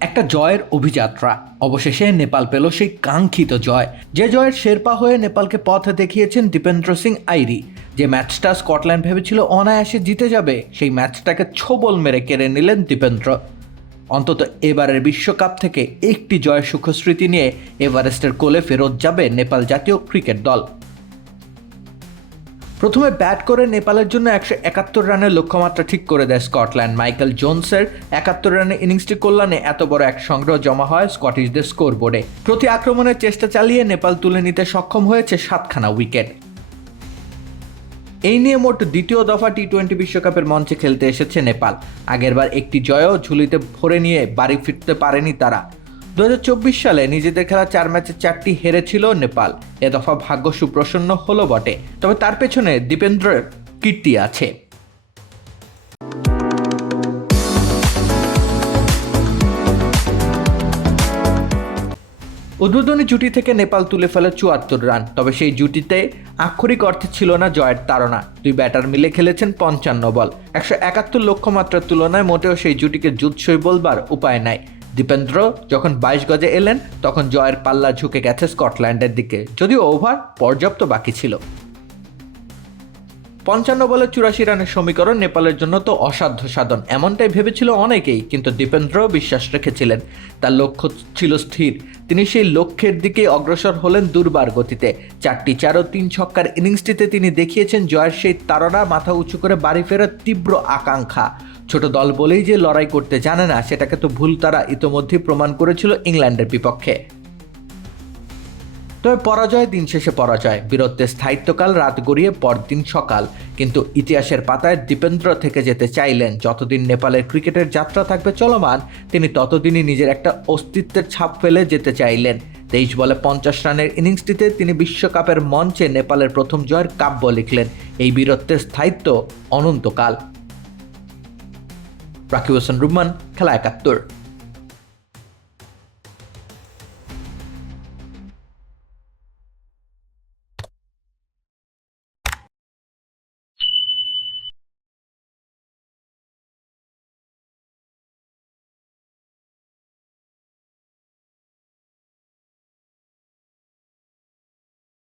একটা জয়ের অভিযাত্রা। অবশেষে নেপাল পেল সেই কাঙ্ক্ষিত জয়। যে জয়ের শেরপা হয়ে নেপালকে পথ দেখিয়েছেন দীপেন্দ্র সিং আইরি। যে ম্যাচটা স্কটল্যান্ড ভেবেছিল অনায়াসে জিতে যাবে, সেই ম্যাচটাকে ছোবল মেরে কেড়ে নিলেন দীপেন্দ্র। অন্তত এবারের বিশ্বকাপ থেকে একটি জয়ের সুখস্মৃতি নিয়ে এভারেস্টের কোলে ফেরত যাবে নেপাল জাতীয় ক্রিকেট দল। প্রথমে ব্যাট করে নেপালের জন্য একশো একাত্তর রানের লক্ষ্যমাত্রা ঠিক করে দেয় স্কটল্যান্ড। মাইকেল জোনসের একাত্তর রানের ইনিংসটি কল্যাণে এত বড় এক সংগ্রহ জমা হয় স্কটিশদের স্কোর বোর্ডে প্রতি আক্রমণের চেষ্টা চালিয়ে নেপাল তুলে নিতে সক্ষম হয়েছে সাতখানা উইকেট। এই নিয়ে মোট দ্বিতীয় দফা টি টোয়েন্টি বিশ্বকাপের মঞ্চে খেলতে এসেছে নেপাল। আগেরবার একটি জয়ও ঝুলিতে ভরে নিয়ে বাড়ি ফিরতে পারেনি তারা। দু হাজার চব্বিশ সালে নিজেদের খেলা চার ম্যাচে চারটি হেরেছিল নেপাল। এ দফা ভাগ্য সুপ্রসন্ন হলো বটে, তবে তার পেছনে দীপেন্দ্রের কীর্তি আছে। উদ্বোধনী জুটি থেকে নেপাল তুলে ফেলে চুয়াত্তর রান, তবে সেই জুটিতে আক্ষরিক অর্থে ছিল না জয়ের তাড়না। দুই ব্যাটার মিলে খেলেছেন পঞ্চান্ন বল, একশো একাত্তর লক্ষ্যমাত্রার তুলনায় মোটেও সেই জুটিকে জুৎসই বলবার উপায় নাই। দীপেন্দ্র যখন বাইশ গজে এলেন, তখন জয়ের পাল্লা ঝুঁকে গেছে স্কটল্যান্ডের দিকে, যদিও ওভার পর্যাপ্ত বাকি ছিল। পঞ্চান্ন বলে চুরাশি রানের সমীকরণ নেপালের জন্য তো অসাধ্য সাধন, এমনটাই ভেবেছিল অনেকেই, কিন্তু দীপেন্দ্র বিশ্বাস রেখেছিলেন। তার লক্ষ্য ছিল স্থির, তিনি সেই লক্ষ্যের দিকে অগ্রসর হলেন দুর্বার গতিতে। চারটি চার ও তিন ছক্কার ইনিংসটিতে তিনি দেখিয়েছেন জয়ের সেই তারা মাথা উঁচু করে বাড়ি ফেরার তীব্র আকাঙ্ক্ষা। ছোট দল বলেই যে লড়াই করতে জানে না, সেটাকে তো ভুল তারা ইতোমধ্যেই প্রমাণ করেছিল ইংল্যান্ডের বিপক্ষে। তবে পরাজয় দিন শেষে পরাজয়। বীরত্বের স্থায়িত্বকাল রাত গড়িয়ে পরদিন সকাল। কিন্তু ইতিহাসের পাতায় দীপেন্দ্র থেকে যেতে চাইলেন। যতদিন নেপালের ক্রিকেটের যাত্রা থাকবে চলমান, তিনি ততদিনই নিজের একটা অস্তিত্বের ছাপ ফেলে যেতে চাইলেন। তেইশ বলে পঞ্চাশ রানের ইনিংসটিতে তিনি বিশ্বকাপের মঞ্চে নেপালের প্রথম জয়ের কাব্য লিখলেন। এই বীরত্বের স্থায়িত্ব অনন্তকাল। রাকিব হোসেন রুম্মান খেলা একাত্তর